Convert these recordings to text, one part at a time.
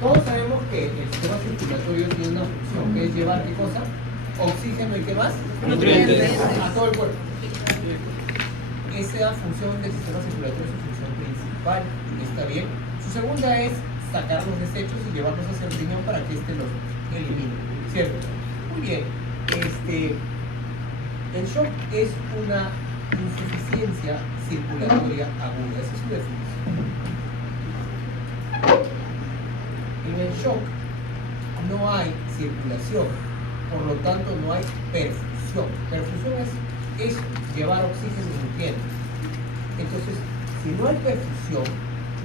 Todos sabemos que el sistema circulatorio tiene una función, que es llevar ¿qué cosa? Oxígeno y ¿qué más? Nutrientes. A todo el cuerpo. Esa función del sistema circulatorio es su función principal, ¿está bien? Su segunda es sacar los desechos y llevarlos hacia el riñón para que éste los elimine, ¿cierto? Muy bien. El shock es una insuficiencia circulatoria aguda, esa es su definición. En el shock no hay circulación, por lo tanto no hay perfusión. Perfusión es llevar oxígeno y nutrientes. Entonces, si no hay perfusión,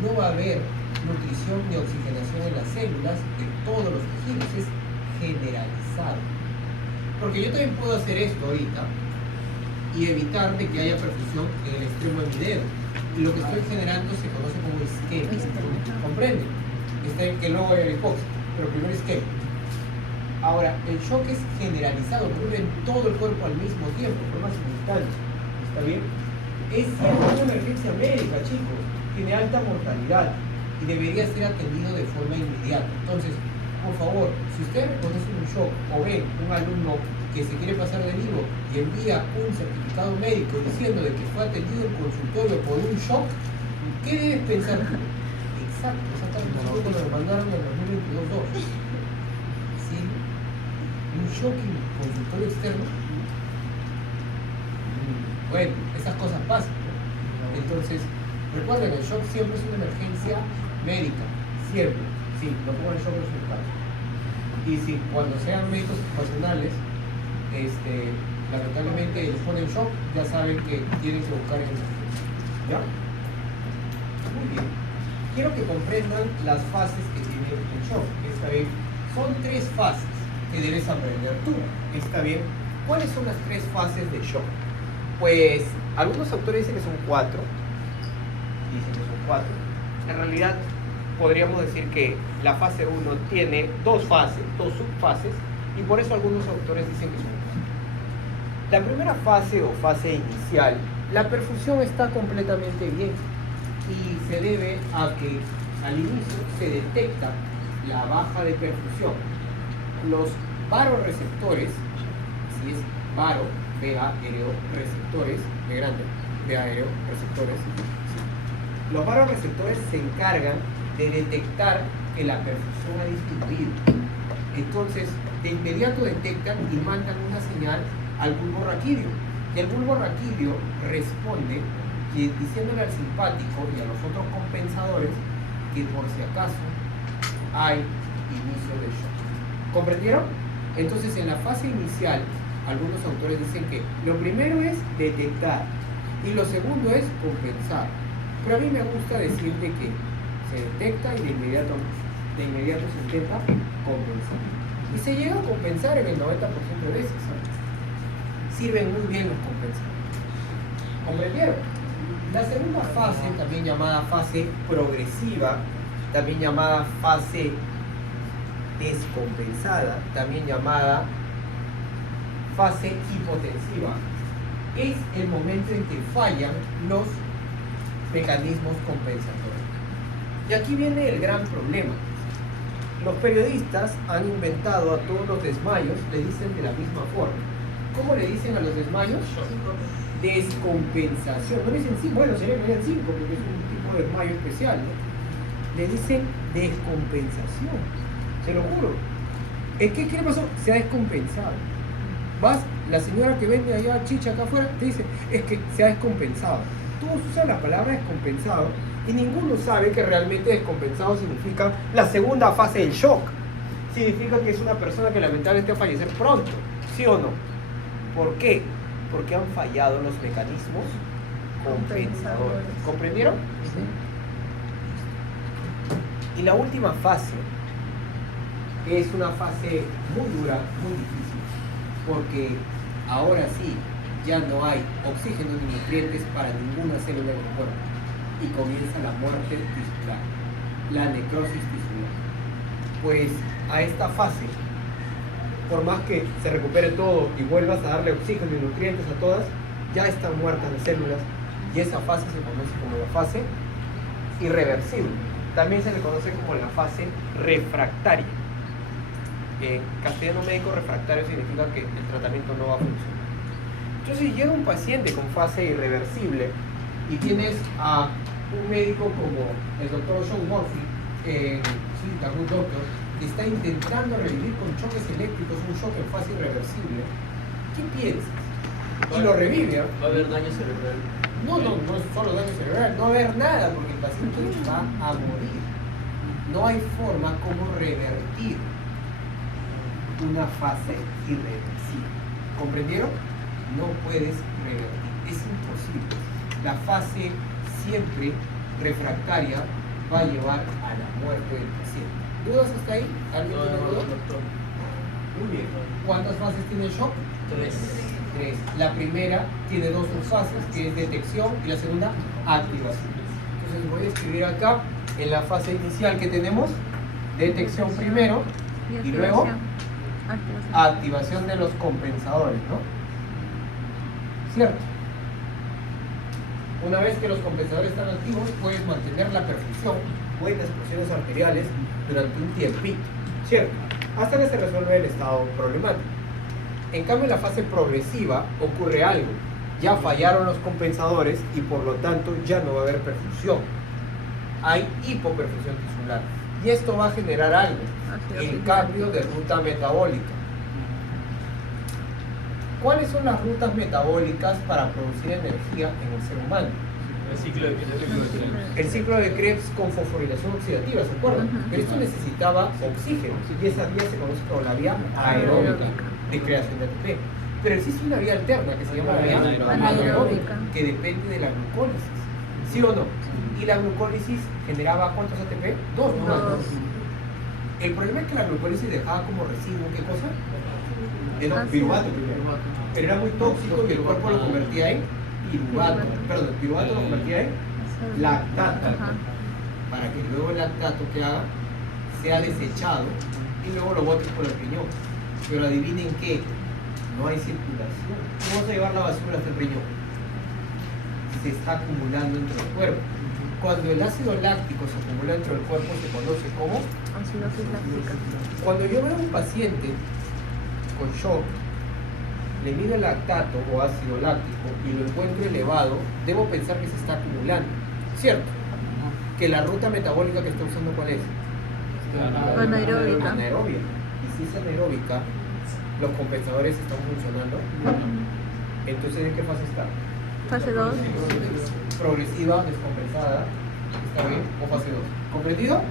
no va a haber nutrición ni oxigenación en las células de todos los tejidos, es generalizado. Porque yo también puedo hacer esto ahorita y evitar de que haya perfusión en el extremo de mi dedo. Y lo que estoy generando se conoce como isquemia. ¿Comprenden? Que luego hay hipoxia, pero primero isquemia. Ahora, el shock es generalizado, ocurre en todo el cuerpo al mismo tiempo, de forma simultánea. ¿Está bien? Es siempre una emergencia médica, chicos. Tiene alta mortalidad y debería ser atendido de forma inmediata. Entonces, por favor, si ustedes reconocen un shock o ven un alumno que se quiere pasar de vivo y envía un certificado médico diciendo de que fue atendido en consultorio por un shock, ¿qué debes pensar? Exacto, exactamente. Nosotros lo mandaron en el 2022-2. ¿Sí? Un shock en consultorio externo. Bueno, esas cosas pasan, ¿no? Entonces, recuerden, el shock siempre es una emergencia médica, siempre. Sí, no pongan shock en sus casos. Y si cuando sean médicos ocupacionales, lamentablemente les ponen shock, ya saben que tienen que buscar en el ¿ya? Muy bien. Quiero que comprendan las fases que tiene el shock. ¿Está bien? Son 3 fases que debes aprender tú. ¿Está bien? ¿Cuáles son las 3 fases de shock? Pues algunos autores dicen que son 4. Dicen que son 4. En realidad podríamos decir que la fase 1 tiene 2 fases, 2 subfases, y por eso algunos autores dicen que son 4. La primera fase o fase inicial, la perfusión está completamente bien y se debe a que al inicio se detecta la baja de perfusión. Los varoreceptores, si es varo, VA, aéreo, receptores, de grande, VA, aéreo, receptores, sí. Los varoreceptores se encargan de detectar que la perfusión ha disminuido. Entonces, de inmediato detectan y mandan una señal al bulbo raquídeo. Y el bulbo raquídeo responde diciéndole al simpático y a los otros compensadores que por si acaso hay inicio de shock. ¿Comprendieron? Entonces, en la fase inicial, algunos autores dicen que lo primero es detectar y lo segundo es compensar. Pero a mí me gusta decirte que se detecta y de inmediato se intenta compensar. Y se llega a compensar en el 90% de veces, ¿sabes? Sirven muy bien los compensadores. ¿Comprendieron? La segunda fase, también llamada fase progresiva, también llamada fase descompensada, también llamada fase hipotensiva, es el momento en que fallan los mecanismos compensatorios. Y aquí viene el gran problema. Los periodistas han inventado a todos los desmayos, le dicen de la misma forma. ¿Cómo le dicen a los desmayos? Descompensación. No le dicen sí, bueno, sería que le digan 5 porque es un tipo de desmayo especial, ¿no? Le dicen descompensación. Se lo juro. Es que, ¿qué le pasó? Se ha descompensado. Vas, la señora que vende allá chicha acá afuera, te dice, es que se ha descompensado. Todos usan la palabra descompensado y ninguno sabe que realmente descompensado significa la segunda fase del shock. Significa que es una persona que lamentablemente va a fallecer pronto, ¿sí o no? ¿Por qué? Porque han fallado los mecanismos compensadores. ¿Comprendieron? Sí. Y la última fase es una fase muy dura, muy difícil, porque ahora sí ya no hay oxígeno ni nutrientes para ninguna célula del cuerpo y comienza la muerte tisular, la necrosis tisular. Pues a esta fase, por más que se recupere todo y vuelvas a darle oxígeno y nutrientes a todas, ya están muertas las células y esa fase se conoce como la fase irreversible. también se le conoce como la fase refractaria. En castellano médico, refractario significa que el tratamiento no va a funcionar. Entonces, si llega un paciente con fase irreversible y tienes a un médico como el doctor John Murphy, The Good Doctor, que está intentando revivir con choques eléctricos un shock en fase irreversible, ¿qué piensas? Y lo revive. Va a haber daño cerebral. No es solo daño cerebral, no va a haber nada porque el paciente va a morir. No hay forma como revertir una fase irreversible. ¿Comprendieron? No puedes revertir, es imposible. La fase siempre refractaria va a llevar a la muerte del paciente. ¿Dudas hasta ahí? ¿Alguien tiene dudas? Muy bien. ¿Cuántas fases tiene el shock? 3. La primera tiene 2 subfases, que es detección, y la segunda, activación. Entonces voy a escribir acá, en la fase inicial que tenemos, detección primero, y luego activación de los compensadores, ¿no? ¿Cierto? Una vez que los compensadores están activos, puedes mantener la perfusión, buenas presiones arteriales durante un tiempito, ¿cierto? Hasta que se resuelve el estado problemático. En cambio, en la fase progresiva ocurre algo. Ya fallaron los compensadores y por lo tanto ya no va a haber perfusión. Hay hipoperfusión tisular. Y esto va a generar algo, el cambio de ruta metabólica. ¿Cuáles son las rutas metabólicas para producir energía en el ser humano? El ciclo de Krebs. El ciclo de Krebs con fosforilación oxidativa, ¿se acuerdan? Pero esto necesitaba oxígeno y esa vía se conoce como la vía aeróbica de creación de ATP. Pero existe una vía alterna que se llama la vía anaeróbica, que depende de la glucólisis, ¿sí o no? Y la glucólisis generaba ¿cuántos ATP? 2, ¿no? El problema es que la glucólisis dejaba como residuo, ¿qué cosa? Piruvato primero. Pero era muy tóxico y el cuerpo lo convertía en piruvato. Perdón, el piruvato lo convertía en lactato. Para que luego el lactato que haga sea desechado y luego lo botes por el riñón. Pero adivinen qué, no hay circulación. ¿Cómo vas a llevar la basura hasta el riñón? Se está acumulando dentro del cuerpo. Cuando el ácido láctico se acumula dentro del cuerpo se conoce como acidosis láctica. Cuando yo veo a un paciente con shock, le mido el lactato o ácido láctico y lo encuentro elevado, debo pensar que se está acumulando, ¿cierto? Que la ruta metabólica que está usando, ¿cuál es? Anaeróbica. Anaerobia. Y si es anaeróbica, los compensadores están funcionando. Entonces, ¿en qué fase está? Fase 2. Progresiva, descompensada, ¿está bien? O fase 2. ¿Comprendido?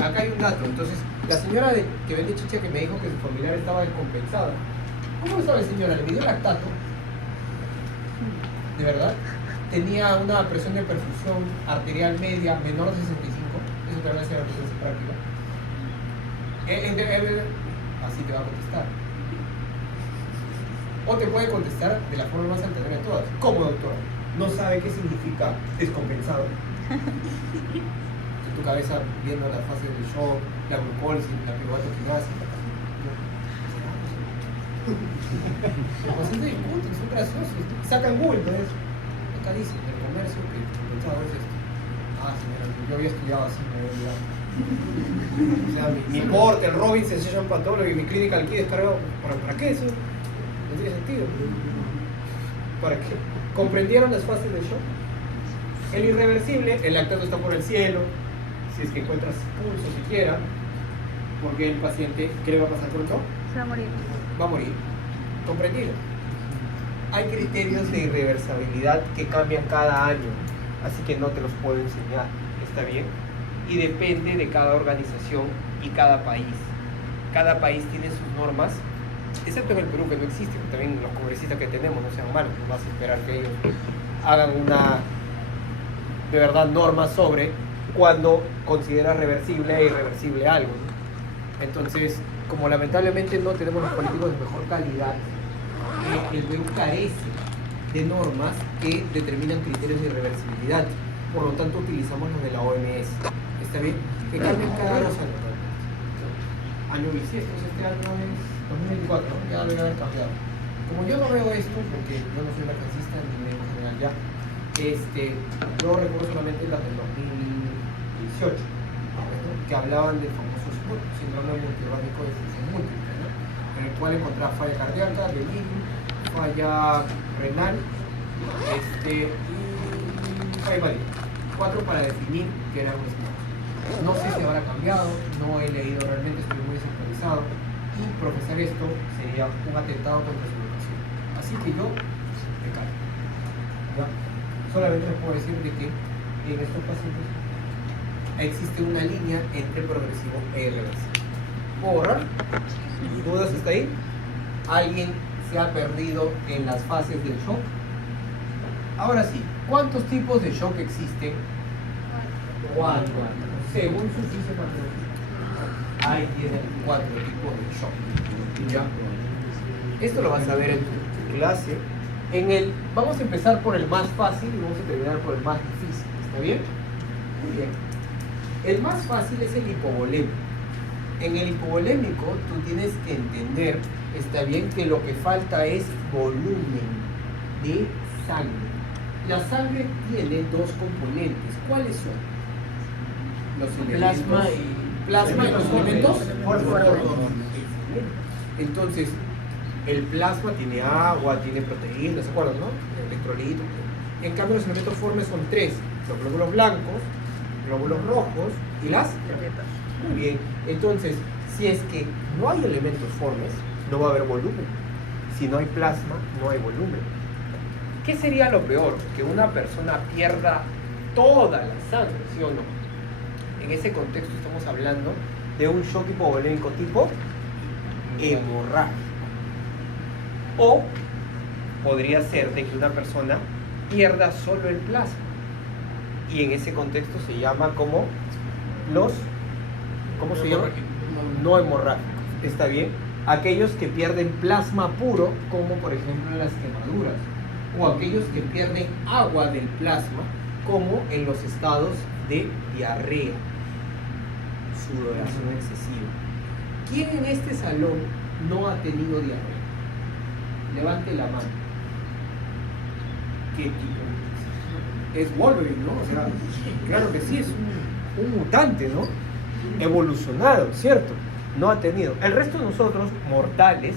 Acá hay un dato. Entonces, la señora que vende chicha que me dijo que su familiar estaba descompensada. ¿Cómo lo sabe, señora? Le midió el lactato. ¿De verdad? Tenía una presión de perfusión arterial media menor de 65. Eso te va a decir la presión práctica. Así te va a contestar. O te puede contestar de la forma más altanera de todas. ¿Cómo, doctor? No sabe qué significa descompensado. En tu cabeza viendo la fase del shock, la glucólisis, la piruvato-quinasa. Los pacientes discuten, son graciosos. Sacan Google, entonces. Acá dice, en el comercio, que el compensado es esto. Ah, señora, yo había estudiado así, me había olvidado. O sea, mi porte, el Robinson Session Pathology y mi clínica aquí descargado. ¿Para qué eso? No tiene sentido. ¿Para qué? ¿Comprendieron las fases del shock? El irreversible, el lactato está por el cielo, si es que encuentras pulso siquiera, porque el paciente, ¿qué le va a pasar pronto? Se va a morir. Va a morir. ¿Comprendido? Hay criterios de irreversibilidad que cambian cada año, así que no te los puedo enseñar, ¿está bien? Y depende de cada organización y cada país. Cada país tiene sus normas, excepto en el Perú, que no existe, también los congresistas que tenemos no sean malos, no vas a esperar que ellos hagan una, de verdad, norma sobre cuando consideras reversible e irreversible algo, ¿no? Entonces, como lamentablemente no tenemos los políticos de mejor calidad, el Perú carece de normas que determinan criterios de irreversibilidad. Por lo tanto, utilizamos los de la OMS. ¿Está bien? Que cambien cada 2 años. Año bisiesto, este año es 2024, ¿no? Ya debe haber cambiado. Como yo no veo esto, porque yo no soy mercancista ni médico general ya, yo recuerdo solamente las del 2018, 18, ¿no? Que hablaban del famoso SMUD, síndrome multiorgánico de disfunción múltiple, ¿no? En el cual encontraba falla cardíaca, delirio, falla renal, y falla hepática. 4 para definir que era un SMUD. No sé si habrá cambiado, no he leído realmente, estoy muy desactualizado, y profesar esto sería un atentado contra su educación. Así que yo me callo. ¿Ya? Solamente les puedo decir de que en estos pacientes existe una línea entre progresivo e irreversible. ¿Puedo borrar? ¿Dudas hasta ahí? ¿Alguien se ha perdido en las fases del shock? Ahora sí, ¿cuántos tipos de shock existen? 4. Según su fisiopatología, ahí tienen 4 tipos de shock. ¿Ya? Esto lo vas a ver en tu clase. Vamos a empezar por el más fácil y vamos a terminar por el más difícil. ¿Está bien? Muy bien. El más fácil es el hipovolémico. En el hipovolémico tú tienes que entender, está bien, que lo que falta es volumen de sangre. La sangre tiene 2 componentes. ¿Cuáles son? Los Plasma y los elementos fósforo. Entonces, el plasma tiene agua, tiene proteínas, ¿se acuerdan, no? Electrolitos. En cambio, los elementos formes son 3: los glóbulos blancos, glóbulos rojos y las plaquetas. Muy bien. Entonces, si es que no hay elementos formes, no va a haber volumen. Si no hay plasma, no hay volumen. ¿Qué sería lo peor? Que una persona pierda toda la sangre, ¿sí o no? En ese contexto estamos hablando de un shock hipovolémico tipo hemorrágico. O podría ser de que una persona pierda solo el plasma. Y en ese contexto se llama como ¿cómo se llama? No hemorrágicos. ¿Está bien? Aquellos que pierden plasma puro, como por ejemplo en las quemaduras. O aquellos que pierden agua del plasma, como en los estados de diarrea, sudoración excesiva. ¿Quién en este salón no ha tenido diarrea? Levante la mano. ¿Qué tipo? Es Wolverine, ¿no? O sea, claro que sí, es un mutante, ¿no? Evolucionado, ¿cierto? No ha tenido. El resto de nosotros, mortales,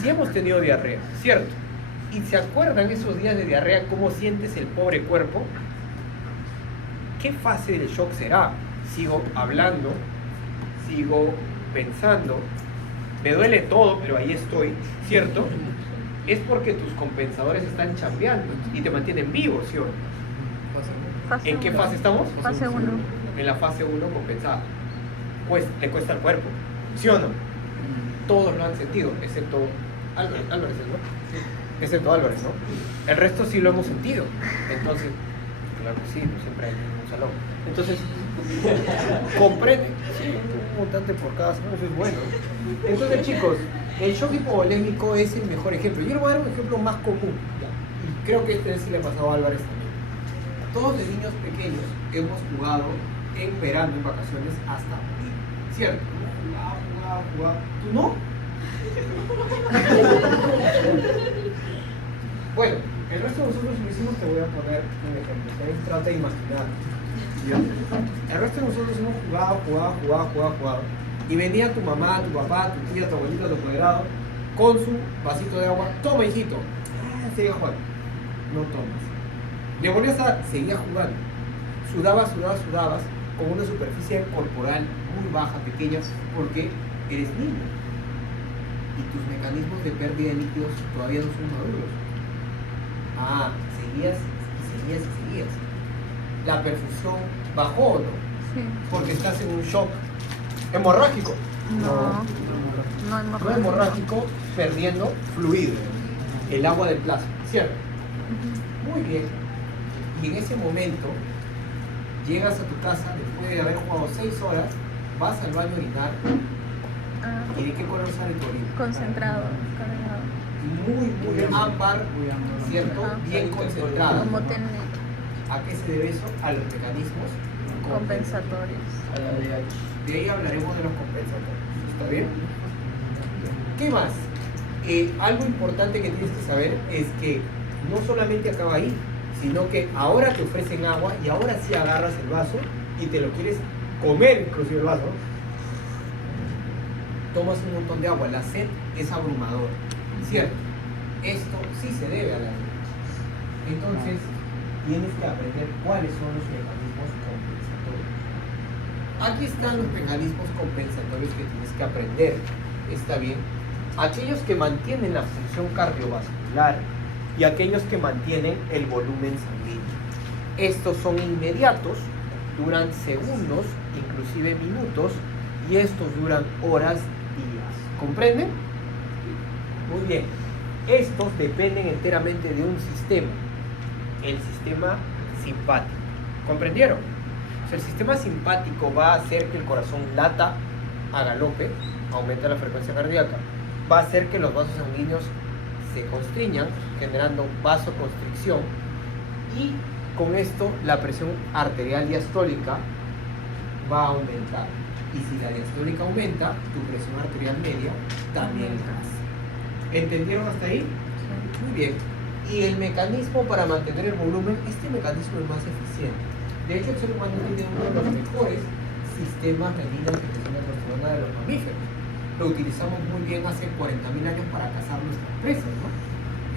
sí hemos tenido diarrea, ¿cierto? ¿Y se acuerdan esos días de diarrea, cómo sientes el pobre cuerpo? ¿Qué fase del shock será? Sigo hablando, sigo pensando, me duele todo, pero ahí estoy, ¿cierto? Es porque tus compensadores están chambeando y te mantienen vivo, ¿sí o no? ¿En qué fase estamos? Fase 1. En la fase 1 compensada. Pues le cuesta al cuerpo, ¿sí o no? Todos lo han sentido, excepto Álvarez, ¿no? Excepto Álvarez, ¿no? El resto sí lo hemos sentido. Entonces, claro que sí, no siempre hay un salón. Entonces, comprende. Sí, un mutante por cada salón, eso es bueno. Entonces, chicos, el shock hipovolémico es el mejor ejemplo. Yo les voy a dar un ejemplo más común. Y creo que este sí le pasado a Álvarez también. Todos de niños pequeños hemos jugado en verano, en vacaciones, hasta morir. ¿Cierto? Jugaba. ¿Tú no? Bueno, el resto de nosotros lo hicimos, te voy a poner un ejemplo. También trata de imaginar. ¿Ya? El resto de nosotros hemos jugado. Y venía tu mamá, tu papá, tu tía, tu abuelita, tu apoderado, con su vasito de agua. Toma, hijito. Seguía jugando. No tomas. Le volvías a seguir jugando. Sudabas con una superficie corporal muy baja, pequeña, porque eres niño. Y tus mecanismos de pérdida de líquidos todavía no son maduros. Seguías. La perfusión bajó o no, Sí. porque estás en un shock hemorrágico. No No hemorrágico, perdiendo fluido, el agua del plasma, ¿cierto? Muy bien. Y en ese momento llegas a tu casa después de haber jugado 6 horas, vas al baño a orinar. ¿Y de qué color sale tu orina? Concentrado, cargado. Muy ámbar, ¿cierto? Ajá. Bien concentrada. Como tener ¿A qué se debe eso? A los mecanismos compensatorios. A la DH. De ahí hablaremos de los compensatorios. ¿Está bien? ¿Qué más? Algo importante que tienes que saber es que no solamente acaba ahí, sino que ahora te ofrecen agua y ahora sí agarras el vaso y te lo quieres comer inclusive el vaso, tomas un montón de agua, la sed es abrumadora, ¿cierto? Esto sí se debe a la sed. Entonces, tienes que aprender cuáles son los mecanismos compensatorios. Aquí están los mecanismos compensatorios que tienes que aprender, ¿está bien? Aquellos que mantienen la función cardiovascular y aquellos que mantienen el volumen sanguíneo. Estos son inmediatos, duran segundos, inclusive minutos, y estos duran horas, días. ¿Comprenden? Muy bien. Estos dependen enteramente de un sistema, el sistema simpático. ¿Comprendieron? O sea, el sistema simpático va a hacer que el corazón lata a galope, aumenta la frecuencia cardíaca, va a hacer que los vasos sanguíneos se constriñan, generando vasoconstricción, y con esto la presión arterial diastólica va a aumentar. Y si la diastólica aumenta, tu presión arterial media también crece. ¿Entendieron hasta ahí? Muy bien. Y el mecanismo para mantener el volumen, este mecanismo es más eficiente. De hecho, el ser humano tiene uno de los mejores sistemas renina-angiotensina-aldosterona de los mamíferos. Lo utilizamos muy bien hace 40.000 años para cazar nuestras presas, ¿no?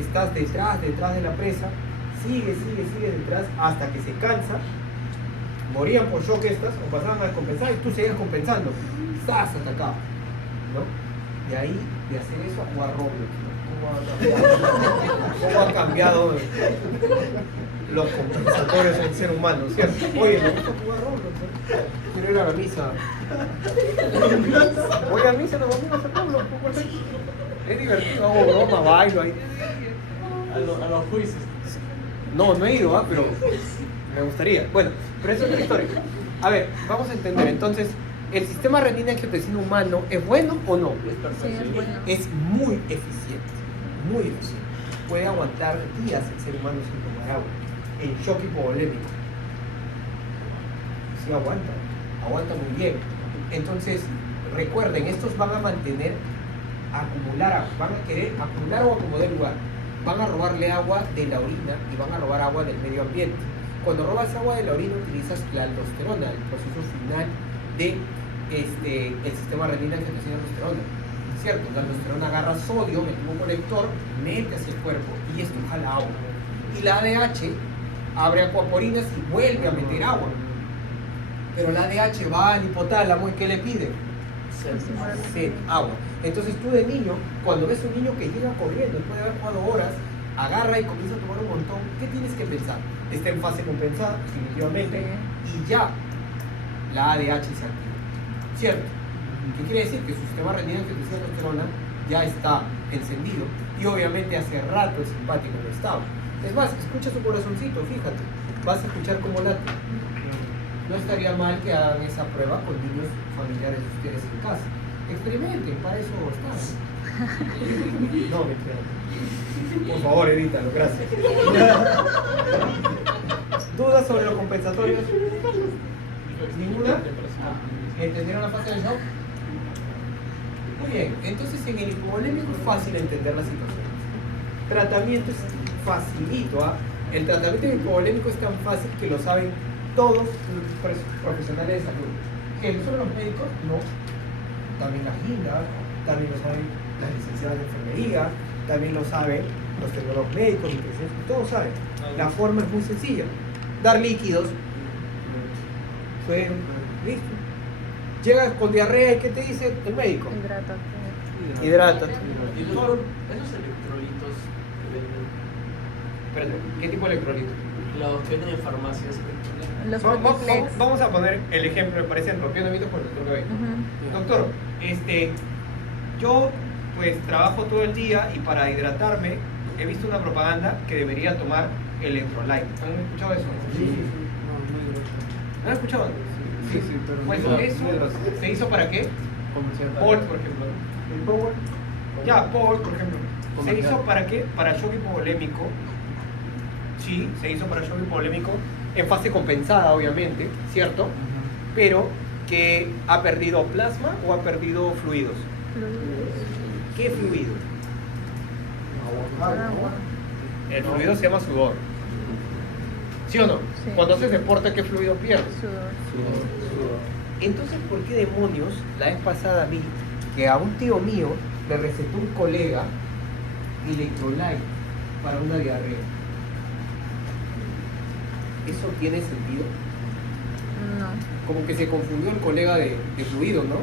Estás detrás de la presa, sigue detrás hasta que se cansa, morían por shock estas o pasaban a descompensar y tú seguías compensando. Estás atacado, ¿no? Y ahí, de hacer eso, a jugar Roblox, ¿no? ¿Cómo ha cambiado los compensatorios del ser humano, ¿cierto? Oye, me gusta jugar Roblox, ¿no? Quiero ir a la misa. Voy a misa los domingos a Roblox, ¿no? Es divertido, hago broma, bailo ahí. A los juicios. No, no he ido, pero me gustaría. Bueno, pero eso es otra historia. A ver, vamos a entender. Entonces, ¿el sistema renina-angiotensina humano es bueno o no? Sí, es bueno. Es muy eficiente, muy eficiente. Puede aguantar días el ser humano sin tomar agua, en shock hipovolémico. Sí aguanta muy bien. Entonces, recuerden, estos van a mantener, acumular agua, van a querer acumular agua como dé lugar. Van a robarle agua de la orina y van a robar agua del medio ambiente. Cuando robas agua de la orina utilizas la aldosterona, el proceso final de el sistema renina-angiotensina-aldosterona, ¿cierto? La aldosterona agarra sodio, el tubo colector, mete hacia el cuerpo y esto jala agua. Y la ADH abre acuaporinas y vuelve a meter agua. Pero la ADH va al hipotálamo y ¿qué le pide? Sed, agua. Entonces tú de niño, cuando ves un niño que llega corriendo después de haber jugado horas, agarra y comienza a tomar un montón, ¿qué tienes que pensar? Está en fase compensada, definitivamente, y ya la ADH se activa, ¿cierto? ¿Qué quiere decir? Que su sistema renina-angiotensina-aldosterona ya está encendido y obviamente hace rato el simpático no estaba. Es más, escucha su corazoncito, fíjate, vas a escuchar cómo late. No estaría mal que hagan esa prueba con niños familiares de ustedes en casa. Experimenten, para eso están. No, me por favor, edítalo, gracias. ¿Dudas sobre los compensatorios? ¿Ninguna? ¿Entendieron la fase del shock? Muy bien, entonces en el hipovolémico es fácil entender la situación. Tratamiento es facilito, ¿ah? El tratamiento hipovolémico es tan fácil que lo saben todos los profesionales de salud. ¿Que no solo los médicos? No. También las guindas, también lo saben las licenciadas de enfermería, también lo saben los tecnólogos médicos, nutricionistas, todos saben. La forma es muy sencilla. Dar líquidos, suero, listo. Llegas con diarrea y ¿qué te dice el médico? Hidrátate. Y doctor, esos electrolitos que venden, Espérate, ¿qué tipo de electrolito? los que venden en farmacias, Los Vamos a poner el ejemplo, me parece rompiendo mitos por el doctor Cabello. Doctor, yo pues trabajo todo el día y para hidratarme he visto una propaganda que debería tomar electrolyte. ¿Han escuchado eso? Sí. ¿Han escuchado? Sí, pero Pues eso se hizo para qué? comercial. Paul, por ejemplo. ¿El Power? Ya, Paul, por ejemplo. ¿Se hizo para qué? Para shock hipovolémico. Sí, se hizo para shock hipovolémico en fase compensada, obviamente, ¿cierto? Pero que ha perdido plasma o ha perdido fluidos. ¿Qué fluido? Agua. El fluido se llama sudor. ¿Sí o no? Sí. Cuando haces deporte, ¿qué fluido pierdes? Sudor. Entonces, ¿por qué demonios la vez pasada vi que a un tío mío le recetó un colega electrolyte para una diarrea? ¿Eso tiene sentido? No. Como que se confundió el colega de fluido, ¿no?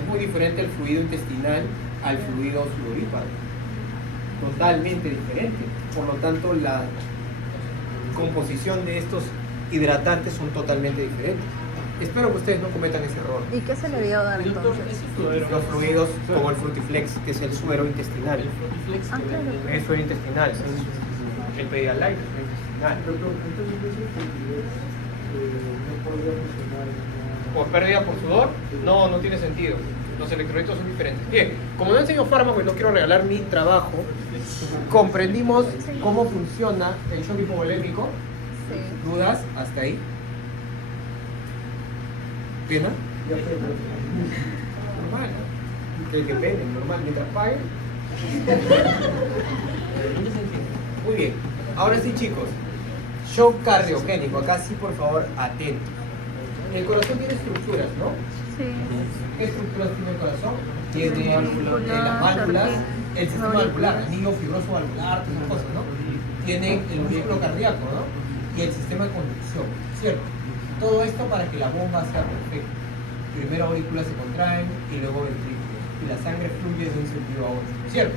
Es muy diferente el fluido intestinal al fluido fluoríparo. Totalmente diferente. Por lo tanto, la composición de estos hidratantes son totalmente diferentes. Espero que ustedes no cometan ese error. ¿Y qué se le dio a dar Y doctor, entonces? ese fluido. Los fluidos como el Frutiflex, que es el suero intestinal. El Frutiflex Ah, que claro. venden. El suero intestinal. El Pedialyte es suero intestinal. Doctor, entonces ese fluidez no podría funcionar en una... ¿Por pérdida por sudor? No, no tiene sentido. Los electrolitos son diferentes. Bien, como no enseño fármaco y no quiero regalar mi trabajo, comprendimos cómo funciona el shock hipovolémico. Sí. ¿Dudas? ¿Hasta ahí? ¿Pena? Ya fue, Normal. Que depende, normal. Mientras paguen. Muy bien. Ahora sí, chicos. Shock cardiogénico. Acá sí, por favor, atentos. El corazón tiene estructuras, ¿no? Sí. ¿Qué estructuras tiene el corazón? Tiene Valvular, las válvulas, el sistema aurículas. valvular, anillo fibroso valvular, todas esas cosas, ¿no? Tiene el músculo cardíaco, ¿no? Y el sistema de conducción, ¿cierto? Todo esto para que la bomba sea perfecta. Primero aurículas se contraen y luego ventrículos. Y la sangre fluye de un sentido a otro, ¿cierto?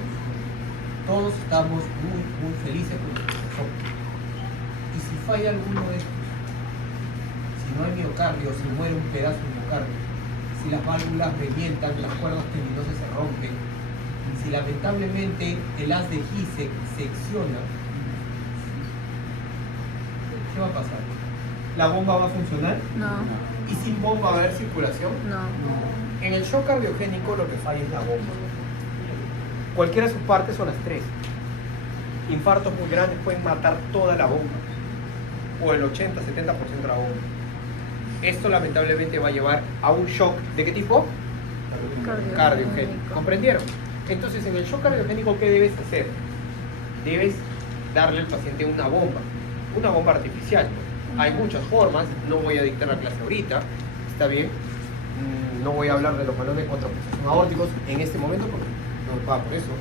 Todos estamos muy, muy felices con el corazón. Y si falla alguno de estos, si no hay miocardio, si muere un pedazo de miocardio, si las válvulas revientan, las cuerdas tendinosas se rompen, si lamentablemente el haz de Gise secciona, ¿qué va a pasar? ¿La bomba va a funcionar? No. ¿Y sin bomba va a haber circulación? No. En el shock cardiogénico lo que falla es la bomba. Cualquiera de sus partes o las tres. Infartos muy grandes pueden matar toda la bomba, o el 80-70% de la bomba. Esto lamentablemente va a llevar a un shock. ¿De qué tipo? Cardiogénico. ¿Comprendieron? Entonces, en el shock cardiogénico, ¿qué debes hacer? Debes darle al paciente una bomba artificial. Hay muchas formas, no voy a dictar la clase ahorita, ¿está bien? No voy a hablar de los balones contraposición aórticos en este momento porque no me paga por eso,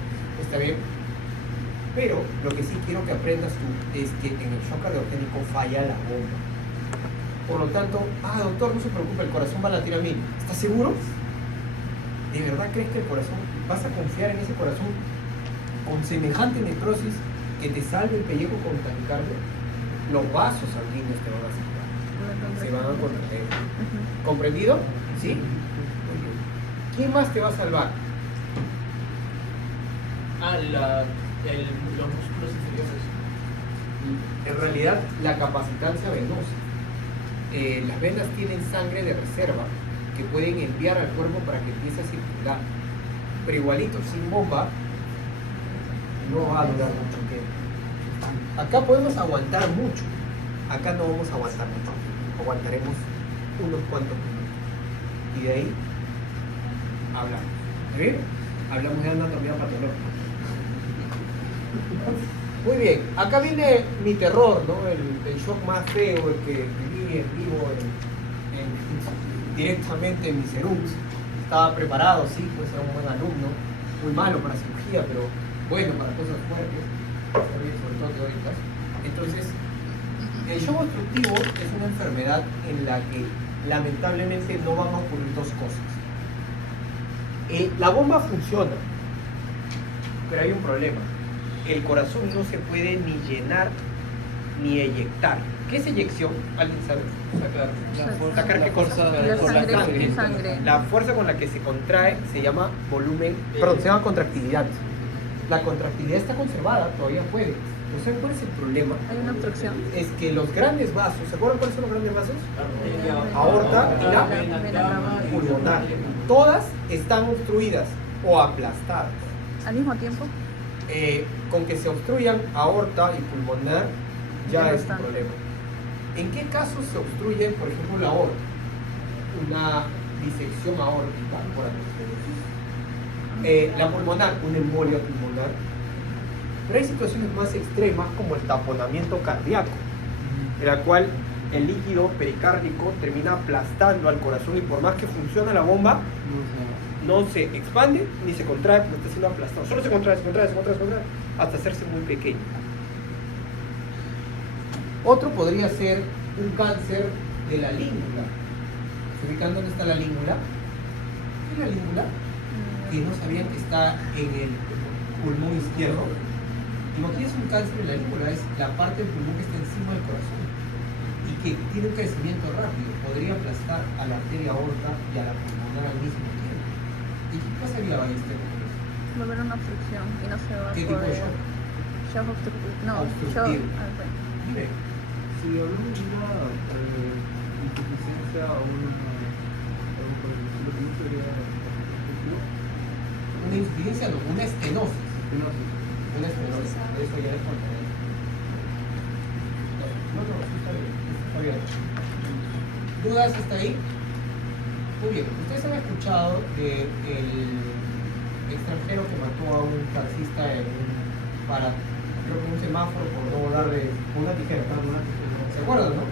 ¿está bien? Pero lo que sí quiero que aprendas tú es que en el shock cardiogénico falla la bomba. Por lo tanto, doctor, no se preocupe, el corazón va a latir a 1000. ¿Estás seguro? ¿De verdad crees que el corazón, vas a confiar en ese corazón con semejante necrosis que te salve el pellejo con taquicardia? Los vasos sanguíneos te van a salvar, se van a contraer. ¿Comprendido? ¿Sí? Muy bien. ¿Quién más te va a salvar? Los músculos inferiores. En realidad, la capacitancia venosa. Las venas tienen sangre de reserva que pueden enviar al cuerpo para que empiece a circular. Pero igualito, sin bomba, no va a durar mucho tiempo. Acá podemos aguantar mucho. Acá no vamos a aguantar mucho tiempo. Aguantaremos unos cuantos minutos. Y de ahí hablamos. ¿Está bien? Hablamos de anatomía patológica. Muy bien, acá viene mi terror, ¿no? El shock más feo, el que viví en vivo directamente en mi Cerux. Estaba preparado, sí, pues era un buen alumno, muy malo para cirugía, pero bueno para cosas fuertes, sobre todo teóricas. Entonces, el shock obstructivo es una enfermedad en la que lamentablemente no van a ocurrir dos cosas. La bomba funciona, pero hay un problema. El corazón no se puede ni llenar ni eyectar. ¿Qué es eyección? ¿Alguien sabe? ¿Sacar qué cosa? La Por sangre. La fuerza con la que se contrae se llama volumen, perdón, se llama contractilidad. La contractilidad está conservada, todavía puede. ¿No saben cuál es el problema? Hay una obstrucción. Es que los grandes vasos, ¿se acuerdan cuáles son los grandes vasos? Aorta y la vena pulmonar. Todas están obstruidas o aplastadas. Al mismo tiempo. Con que se obstruyan aorta y pulmonar Ya ya no es un están. problema. ¿En qué casos se obstruyen, por ejemplo, la aorta? Una disección aórtica, por ejemplo. La pulmonar, una embolia pulmonar. Pero hay situaciones más extremas como el taponamiento cardíaco, en la cual el líquido pericárdico termina aplastando al corazón y por más que funcione la bomba, no se expande ni se contrae porque está siendo aplastado. Solo se contrae, hasta hacerse muy pequeño. Otro podría ser un cáncer de la língula. ¿Se ubican dónde está la língula? ¿Qué es la língula? Que no sabían que está en el pulmón izquierdo. Imagínense un cáncer en la língula, es la parte del pulmón que está encima del corazón y que tiene un crecimiento rápido. Podría aplastar a la arteria aorta y a la pulmonar al mismo tiempo. ¿Y qué pasaría, Ballester, con eso? Va a haber una obstrucción y no se va a ¿Qué tipo de poder. shock? Shock obstructivo. No, Obstructivo. shock. Bueno. Dime. Si hablamos de una insuficiencia o algo por el estilo, ¿cómo sería objetivo? Una insuficiencia, no, una estenosis. Estenosis. Una estenosis. Eso ya es contaré. No, sí está bien. Está bien. ¿Dudas hasta ahí? Muy bien. Ustedes han escuchado del extranjero que mató a un taxista creo que un semáforo por no darle una tijera. ¿Se acuerdan, no?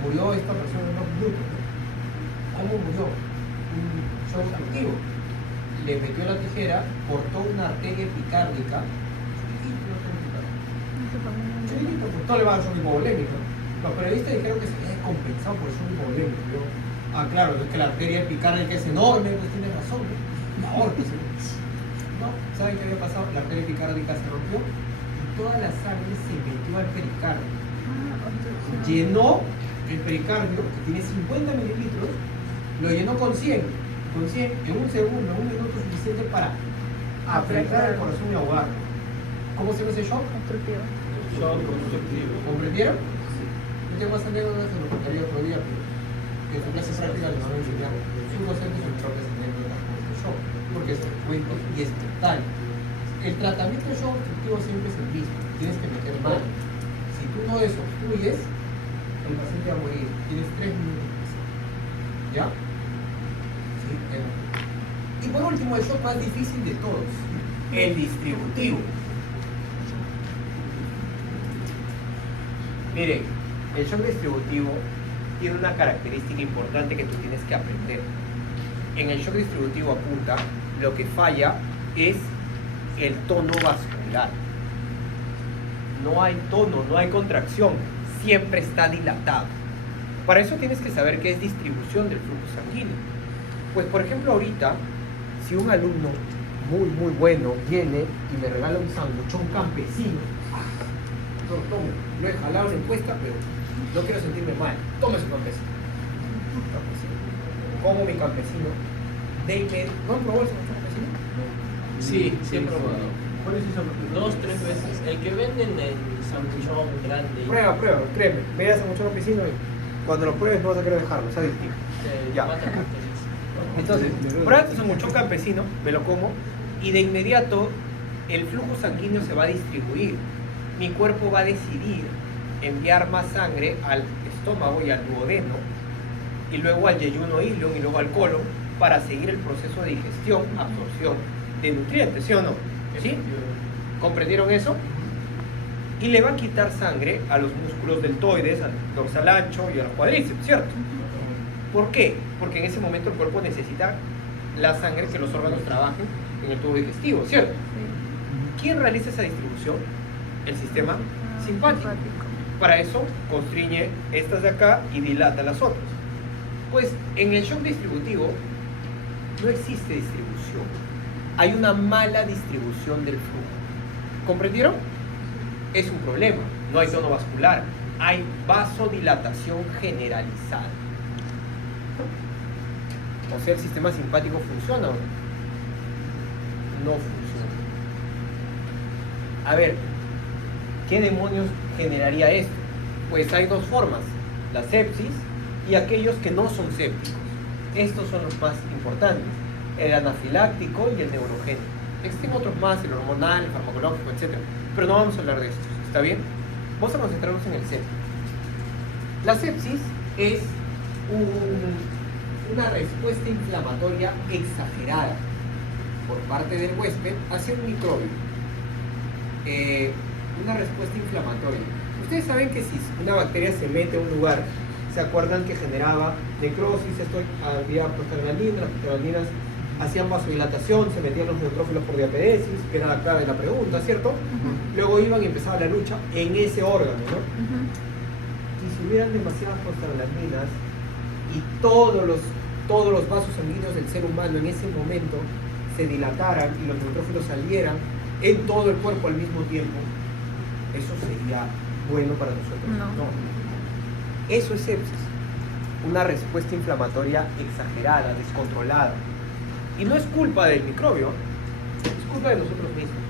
Murió esta persona en 2 minutos. ¿Cómo murió? Un shock activo. Le metió la tijera, cortó una arteria epicárdica. Chiquitito, pues todo le va a shock hipovolémico. Los periodistas dijeron que se había descompensado por el shock hipovolémico. Yo, claro, es que la arteria epicárdica es enorme, pues tiene razón, ¿no? Mejor que no, ¿saben qué había pasado? La arteria epicárdica se rompió y toda la sangre se metió al pericardio. Llenó el pericardio, que tiene 50 mililitros, lo llenó con 100 en un segundo, en un minuto suficiente para apretar el corazón y ahogarlo. ¿Cómo se ve ese shock? Obstructivo. Shock obstructivo. ¿Comprendieron? Yo tengo más anécdotas que lo contaría otro día, pero en su clase práctica les van a enseñar sus docentes sus propias anécdotas con este shock, porque es frecuente y es total. El tratamiento de shock obstructivo siempre es el mismo, tienes que meter mano. Si tú no desobstruyes, el paciente va a morir. Tienes 3 minutos. ¿Ya? Sí, y por último, el shock más difícil de todos, el distributivo. Miren, el shock distributivo tiene una característica importante que tú tienes que aprender. En el shock distributivo apunta, lo que falla es el tono vascular. No hay tono, no hay contracción, siempre está dilatado. Para eso tienes que saber qué es distribución del flujo sanguíneo. Pues por ejemplo ahorita, si un alumno muy bueno viene y me regala un sanguchón campesino, tomo, lo he jalado en la encuesta, pero no quiero sentirme mal, tome su campesino. Como mi campesino, ¿no han probado el sanguchón campesino? Sí, siempre he probado. ¿Cuál es esa? 2, 3 veces. El que venden en sanguchón grande. Prueba, créeme, me das sanguchón campesino y cuando lo pruebes no vas a querer dejarlo, es adictivo. Ya. Entonces, prueba tu sanguchón campesino, me lo como y de inmediato el flujo sanguíneo se va a distribuir. Mi cuerpo va a decidir enviar más sangre al estómago y al duodeno y luego al yeyuno ilion y luego al colon para seguir el proceso de digestión, absorción de nutrientes, ¿sí o no? ¿Sí? ¿Comprendieron eso? Y le va a quitar sangre a los músculos deltoides, al dorsal ancho y a los cuádriceps, ¿cierto? ¿Por qué? Porque en ese momento el cuerpo necesita la sangre que los órganos trabajen en el tubo digestivo, ¿cierto? ¿Quién realiza esa distribución? El sistema simpático. Para eso constriñe estas de acá y dilata las otras. Pues en el shock distributivo no existe distribución. Hay una mala distribución del flujo. ¿Comprendieron? Es un problema. No hay tono vascular. Hay vasodilatación generalizada. O sea, el sistema simpático funciona o no. No funciona. A ver, ¿qué demonios generaría esto? Pues hay 2 formas, la sepsis y aquellos que no son sépticos. Estos son los más importantes, el anafiláctico y el neurogénico. Existen otros más, el hormonal, el farmacológico, etc. Pero no vamos a hablar de estos, ¿está bien? Vamos a concentrarnos en el sepsis. La sepsis es una respuesta inflamatoria exagerada por parte del huésped hacia un microbio. Una respuesta inflamatoria. Ustedes saben que si una bacteria se mete a un lugar, ¿se acuerdan que generaba necrosis? Esto había prostaglandinas, las prostaglandinas hacían vasodilatación, se metían los neutrófilos por diapedesis, que era la clave de la pregunta, ¿cierto? Luego iban y empezaba la lucha en ese órgano, ¿no? Y si hubieran demasiadas prostaglandinas y todos los vasos sanguíneos del ser humano en ese momento se dilataran y los neutrófilos salieran en todo el cuerpo al mismo tiempo, eso sería bueno para nosotros. No. Eso es sepsis, una respuesta inflamatoria exagerada, descontrolada. Y no es culpa del microbio, es culpa de nosotros mismos.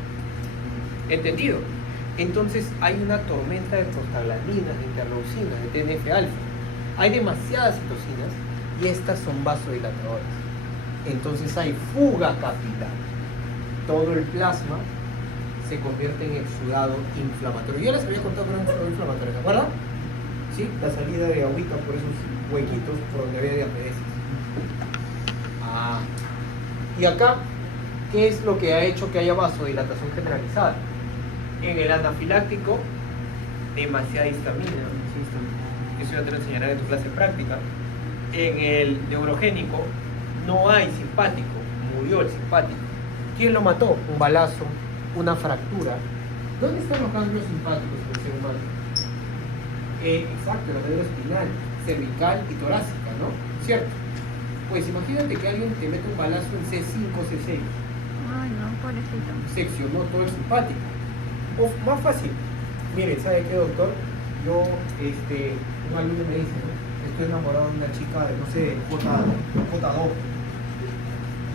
¿Entendido? Entonces hay una tormenta de prostaglandinas, de interleucinas, de TNF-alfa. Hay demasiadas citocinas y estas son vasodilatadoras. Entonces hay fuga capilar. Todo el plasma se convierte en exudado inflamatorio. Yo les había contado que era un exudado inflamatorio, ¿se acuerdan? ¿Sí? La salida de agüita por esos huequitos por donde había diapedesis. Y acá, ¿qué es lo que ha hecho que haya vasodilatación generalizada? En el anafiláctico, demasiada histamina. Eso ya te lo enseñaré en tu clase práctica. En el neurogénico, no hay simpático, murió el simpático. ¿Quién lo mató? Un balazo, una fractura. ¿Dónde están los ganglios simpáticos en el ser humano? Exacto, la médula espinal, cervical y torácica, ¿no? ¿Cierto? Pues imagínate que alguien te mete un balazo en C5, C6. Ay, no, pobrecito. Seccionó todo el simpático. O más fácil. Miren, ¿sabe qué, doctor? Yo, un alumno me dice, ¿no? Estoy enamorado de una chica de, no sé, J2.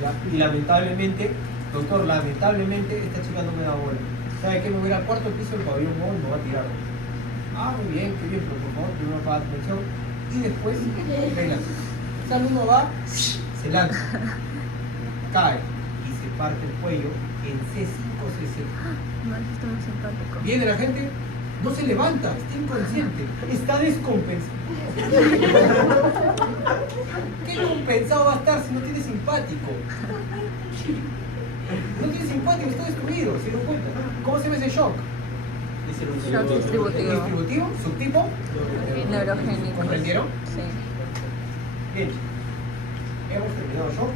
¿Ya? Y lamentablemente, doctor, lamentablemente esta chica no me da bola. ¿Sabe qué? Me voy a ir al cuarto piso del pabellón móvil y me va a tirar. Ah, muy bien, qué bien, pero por favor, primero paga atención. Y después, venga. Ese alumno va, se lanza, cae y se parte el cuello en C5 o C6. No, eso está muy simpático. Viene la gente, no se levanta, está inconsciente, está descompensado. ¿Qué compensado va a estar si no tiene simpático? No tiene simpático, está destruido, ¿se dieron cuenta? ¿Cómo se ve ese shock? Shock distributivo. ¿Distributivo? ¿Subtipo? Neurogénico. ¿Comprendieron? Sí. Bien, hemos terminado shock.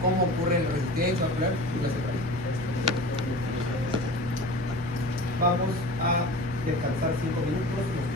¿Cómo ocurre el resistencia ocular? Vamos a descansar 5 minutos.